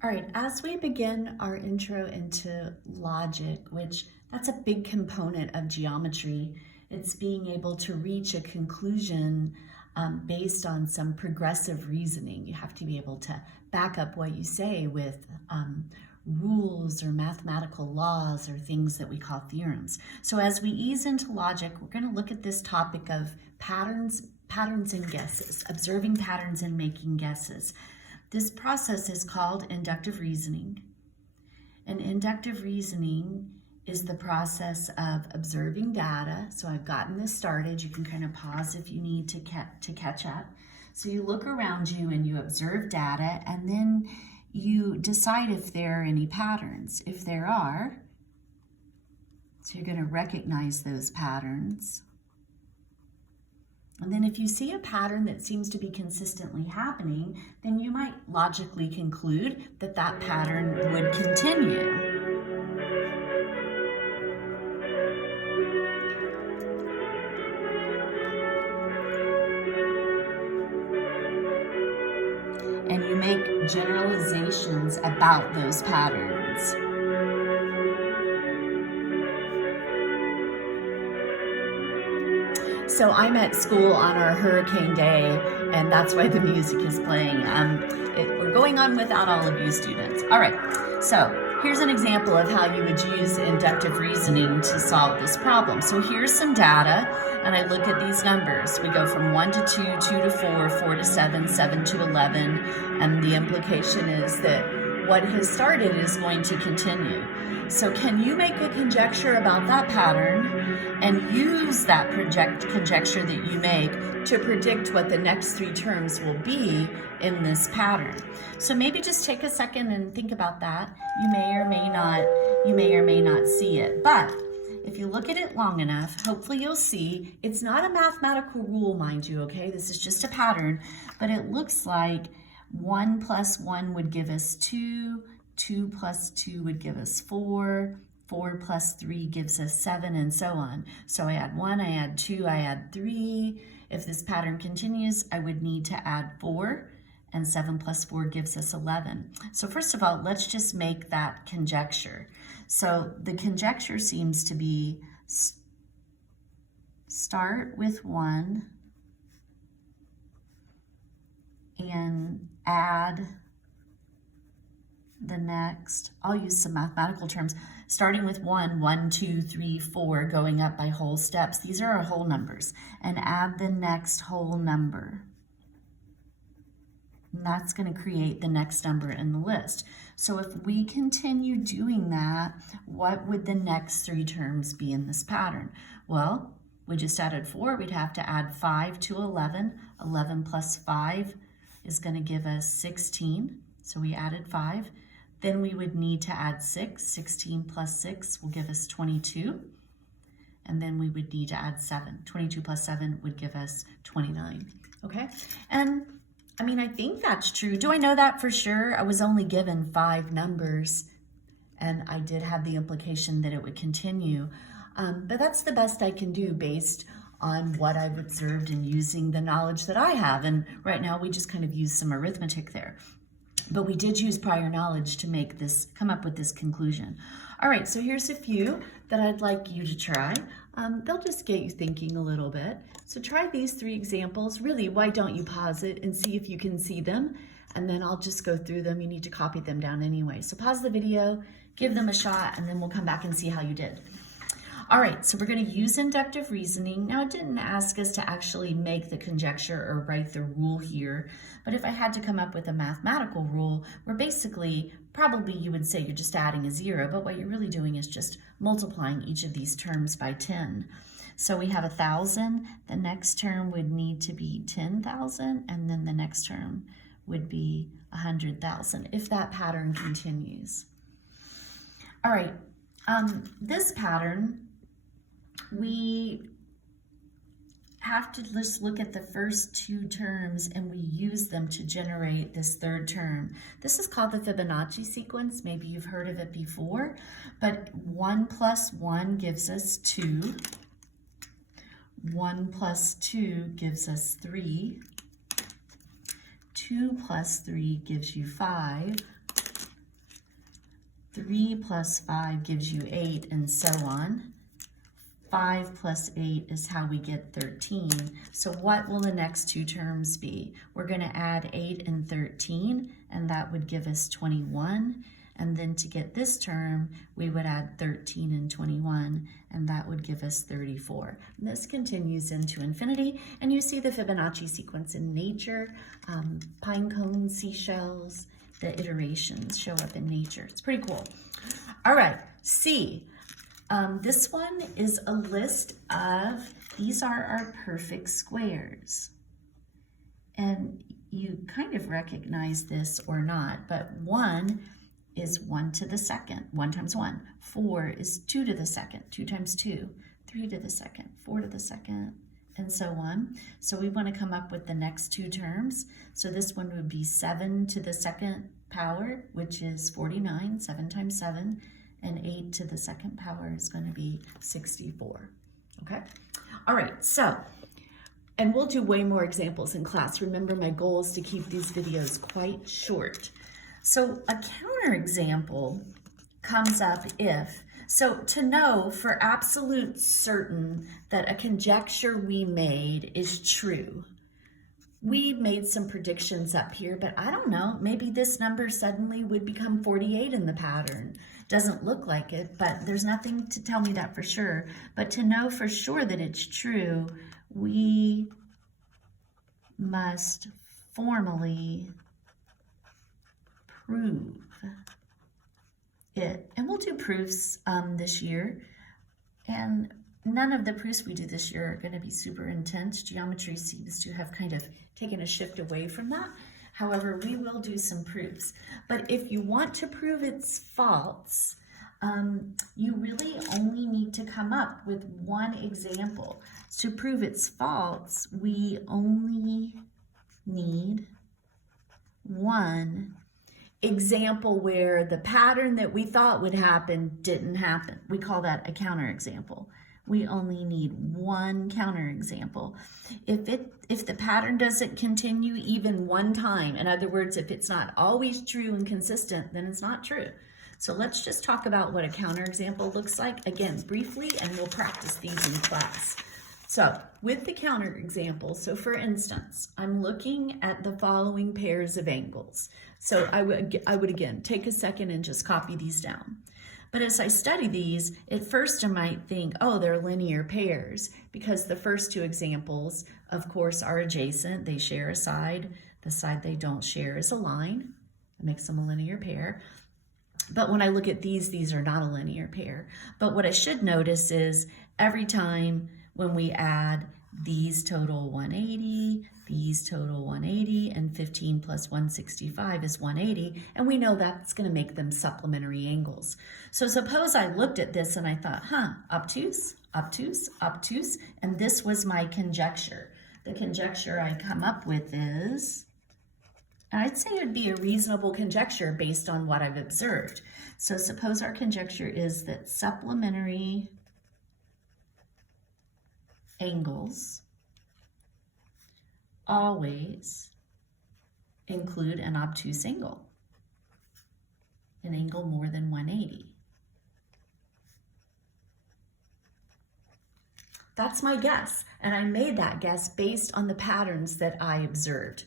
All right, as we begin our intro into logic, which that's a big component of geometry, it's being able to reach a conclusion based on some progressive reasoning. You have to be able to back up what you say with rules or mathematical laws or things that we call theorems. So as we ease into logic, we're going to look at this topic of patterns and guesses, observing patterns and making guesses. This process is called inductive reasoning. And inductive reasoning is the process of observing data. So I've gotten this started. You can kind of pause if you need to catch up. So you look around you and you observe data, and then you decide if there are any patterns. If there are, so you're going to recognize those patterns. And then if you see a pattern that seems to be consistently happening, then you might logically conclude that that pattern would continue. And you make generalizations about those patterns. So I'm at school on our hurricane day, and that's why the music is playing. We're going on without all of you students. All right, so here's an example of how you would use inductive reasoning to solve this problem. So here's some data, and I look at these numbers. We go from 1 to 2, 2 to 4, 4 to 7, 7 to 11, and the implication is that what has started is going to continue. So can you make a conjecture about that pattern and use that conjecture that you make to predict what the next 3 terms will be in this pattern? So maybe just take a second and think about that. You may or may not see it, but if you look at it long enough, hopefully you'll see it's not a mathematical rule, mind you, okay? This is just a pattern, but it looks like 1 plus 1 would give us 2, 2 plus 2 would give us 4, 4 plus 3 gives us 7, and so on. So I add 1, I add 2, I add 3. If this pattern continues, I would need to add 4, and 7 plus 4 gives us 11. So first of all, let's just make that conjecture. So the conjecture seems to be start with 1 and add the next, I'll use some mathematical terms, starting with 1, 1, 2, 3, 4, going up by whole steps. These are our whole numbers. And add the next whole number. And that's going to create the next number in the list. So if we continue doing that, what would the next 3 terms be in this pattern? Well, we just added 4. We'd have to add 5 to 11. 11 plus 5 is going to give us 16. So we added 5. Then we would need to add 6. 16 plus 6 will give us 22. And then we would need to add 7. 22 plus 7 would give us 29. Okay? And I mean, I think that's true. Do I know that for sure? I was only given 5 numbers, and I did have the implication that it would continue. But that's the best I can do based on what I've observed and using the knowledge that I have. And right now we just kind of use some arithmetic there. But we did use prior knowledge to come up with this conclusion. All right, so here's a few that I'd like you to try. They'll just get you thinking a little bit. So try these 3 examples. Really, why don't you pause it and see if you can see them? And then I'll just go through them. You need to copy them down anyway. So pause the video, give them a shot, and then we'll come back and see how you did. All right, so we're going to use inductive reasoning. Now, it didn't ask us to actually make the conjecture or write the rule here, but if I had to come up with a mathematical rule, where basically, probably you would say you're just adding a 0, but what you're really doing is just multiplying each of these terms by 10. So we have 1,000, the next term would need to be 10,000, and then the next term would be 100,000, if that pattern continues. All right, this pattern, we have to just look at the first 2 terms and we use them to generate this 3rd term. This is called the Fibonacci sequence. Maybe you've heard of it before, but 1 plus 1 gives us 2. 1 plus 2 gives us 3. 2 plus 3 gives you 5. 3 plus 5 gives you 8, and so on. 5 plus 8 is how we get 13. So what will the next two terms be? We're going to add 8 and 13, and that would give us 21. And then to get this term, we would add 13 and 21, and that would give us 34. And this continues into infinity, and you see the Fibonacci sequence in nature, pine cones, seashells, the iterations show up in nature. It's pretty cool. All right, C. This one is a list of, these are our perfect squares. And you kind of recognize this or not, but 1 is 1 to the second, 1 times 1. 4 is 2 to the second, 2 times 2. 3 to the second, 4 to the second, and so on. So we want to come up with the next two terms. So this one would be 7 to the second power, which is 49, 7 times 7, and 8 to the second power is going to be 64. Okay? All right, so, and we'll do way more examples in class. Remember, my goal is to keep these videos quite short. So a counterexample comes up if, so to know for absolute certain that a conjecture we made is true, we made some predictions up here, but I don't know, maybe this number suddenly would become 48 in the pattern. Doesn't look like it, but there's nothing to tell me that for sure. But to know for sure that it's true, we must formally prove it. And we'll do proofs this year. And none of the proofs we do this year are going to be super intense. Geometry seems to have kind of taken a shift away from that. However, we will do some proofs. But if you want to prove it's false, you really only need to come up with one example. To prove it's false, we only need one example where the pattern that we thought would happen didn't happen. We call that a counterexample. We only need one counterexample. If the pattern doesn't continue even one time, in other words, if it's not always true and consistent, then it's not true. So let's just talk about what a counterexample looks like, again, briefly, and we'll practice these in class. So with the counterexample, so for instance, I'm looking at the following pairs of angles. So I would again take a second and just copy these down. But as I study these, at first I might think, oh, they're linear pairs, because the first two examples, of course, are adjacent. They share a side. The side they don't share is a line. It makes them a linear pair. But when I look at these are not a linear pair. But what I should notice is every time when we add these total 180, these total 180, and 15 plus 165 is 180, and we know that's going to make them supplementary angles. So suppose I looked at this and I thought, obtuse, obtuse, obtuse, and this was my conjecture. The conjecture I come up with is, and I'd say it would be a reasonable conjecture based on what I've observed. So suppose our conjecture is that supplementary angles always include an obtuse angle, an angle more than 180. That's my guess, and I made that guess based on the patterns that I observed.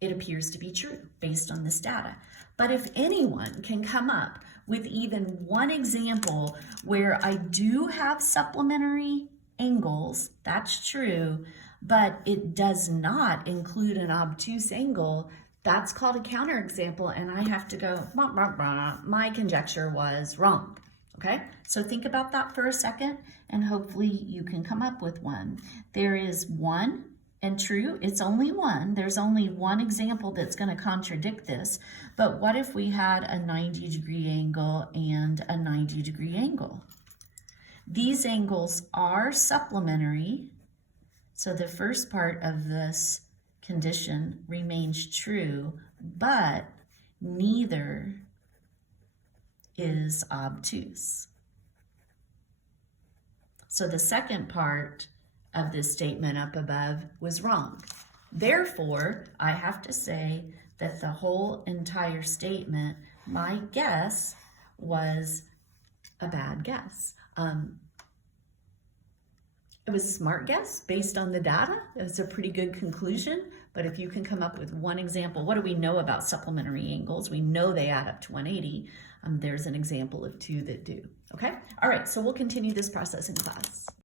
It appears to be true based on this data. But if anyone can come up with even one example where I do have supplementary angles, that's true, but it does not include an obtuse angle, that's called a counterexample, and I have to go, my conjecture was wrong. Okay, so think about that for a second, and hopefully you can come up with one. There is one, and true, it's only one. There's only one example that's going to contradict this, but what if we had a 90-degree angle and a 90-degree angle? These angles are supplementary, so the first part of this condition remains true, but neither is obtuse. So the second part of this statement up above was wrong. Therefore, I have to say that the whole entire statement, my guess, was a bad guess. It was a smart guess based on the data. It's a pretty good conclusion, but if you can come up with one example, what do we know about supplementary angles? We know they add up to 180. There's an example of two that do, okay? All right, so we'll continue this process in class.